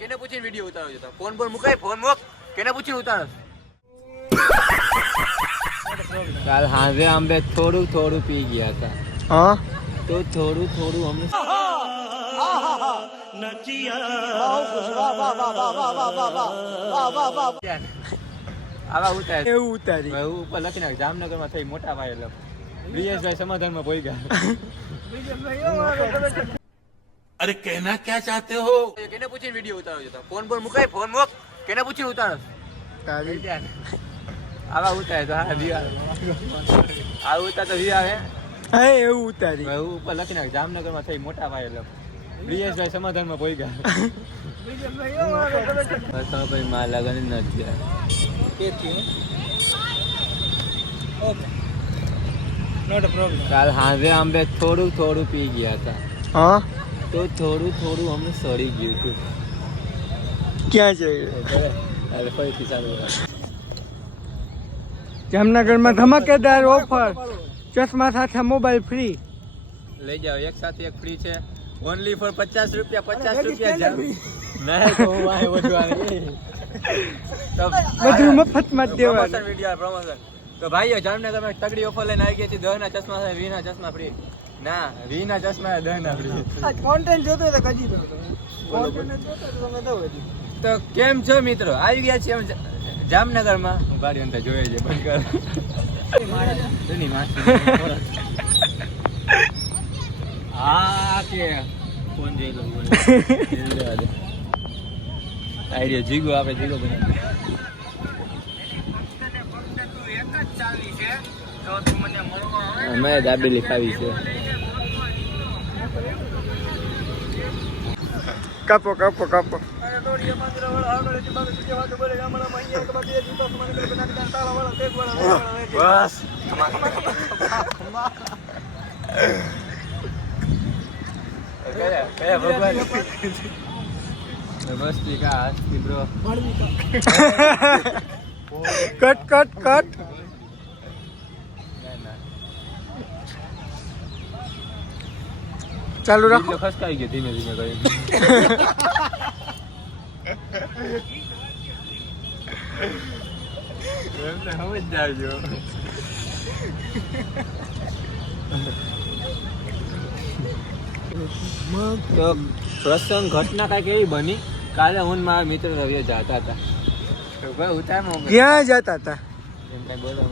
કેને પૂછીને વિડિયો ઉતારો છો? ફોન પર મુકાય, ફોન મૂક. કેને પૂછીને ઉતારો? કાલ હાંજે આંબે થોડું પી ગયા હતા. હા તો થોડું અમને આવા ઉતાર એવું ઉતારી હું ઉપર લખી નાખ. જામનગરમાં થઈ મોટા પાયે બ્રિયેશભાઈ સમાધાનમાં પોઈ ગયા. अरे कहना क्या चाहते हो? કેને પૂછીને વિડિયો ઉતારો છો? ફોન પર મુકાય, ફોન મૂક. કેને પૂછીને ઉતારો? તારી આવા ઉતાર તો હા વી આવે. આવા ઉતાર તો વી આવે. હા એવું ઉતારી હું ઉપર લખી નાખ. જામનગરમાં થઈ મોટા પાયે બ્રિયેશભાઈ સમાધાનમાં પોઈ ગયા. બસ ભાઈ માં લગન નથી ઓકે નોટ અ પ્રોબ્લેમ કાલ હાંજે આંબે થોડું પી ગયા હતા. હા તો થોડું અમને સડી ગયું હતું. ક્યાં છે હવે ફરીથી ચાલુ કર. જામનગરમાં ધમાકેદાર ઓફર ચશ્મા સાથે મોબાઈલ ફ્રી લઈ જાઓ, એક સાથે એક ફ્રી છે. ઓનલી ફોર 50 રૂપિયા જામ. નહીં તો હું વાહે વધવાની. બધું મફતમાં જ દેવાનું. Promotion video promotion. તો ભાઈઓ જામનગરમાં એક તગડી ઓફર લઈને આવી ગઈ છે. 10 ના ચશ્મા સાથે 20 ના ચશ્મા ફ્રી. ના 20 ના ચશ્મા 10 ના ફ્રી. આ કોન્ટેન્ટ જોતો તો કજી દો કોન્ટેન્ટ જોતો તો તમે દો હજી. તો કેમ છો મિત્રો? આવી ગયા છીએ અમે જામનગરમાં. હું ગાડી અંદર જોઈએ છે બંધ કર. એની માસી આ કે ફોન જોઈ લો. આઈડિયા જીગો આપણે જીગો બનાવી. અમે દાબેલી ખાવી છે. કાપો કાપો કાપો બસ કયા ભગવાન મસ્તી કા હસ્તી બ્રો. કટ ચાલુ રાખો. ખસકાઈ ગયો ધીમે ધીમે કરી. સમજ જાજો. તો પ્રસંગ ઘટના કાંઈક એવી બની. કાલે હું ને મારા મિત્ર રવિ જતા હતા. ભાઈ ઉતાર ક્યાં જતા હતા? એમ કઈ બોલો